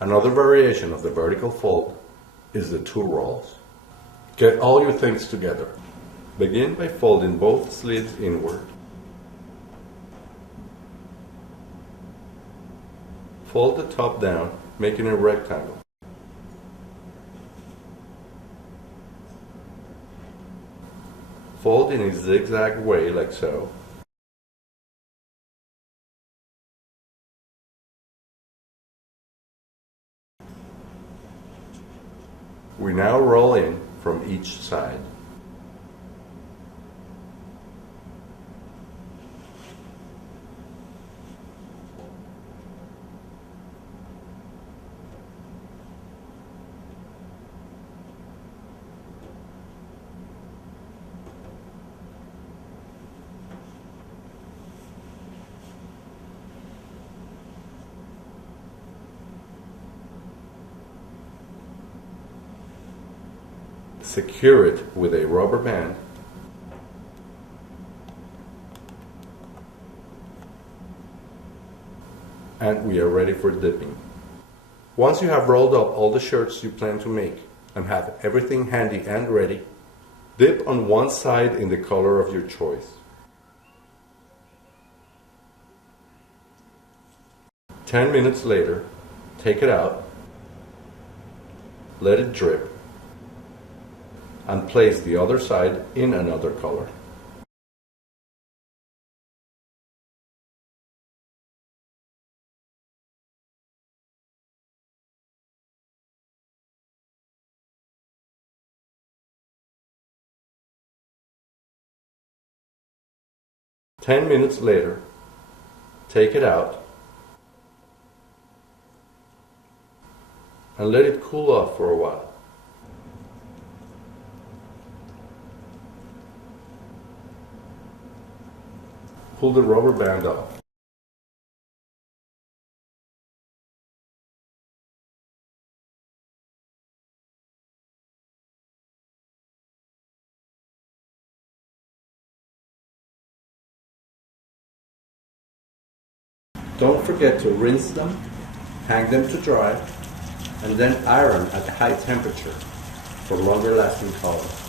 Another variation of the vertical fold is the two rolls. Get all your things together. Begin by folding both sleeves inward. Fold the top down, making a rectangle. Fold in a zigzag way like so. We now roll in from each side. Secure it with a rubber band and we are ready for dipping. Once you have rolled up all the shirts you plan to make and have everything handy and ready, dip on one side in the color of your choice. 10 minutes later, take it out, let it drip, and place the other side in another color. Ten minutes later, take it out and let it cool off for a while. Pull the rubber band off. Don't forget to rinse them, hang them to dry, and then iron at high temperature for longer lasting color.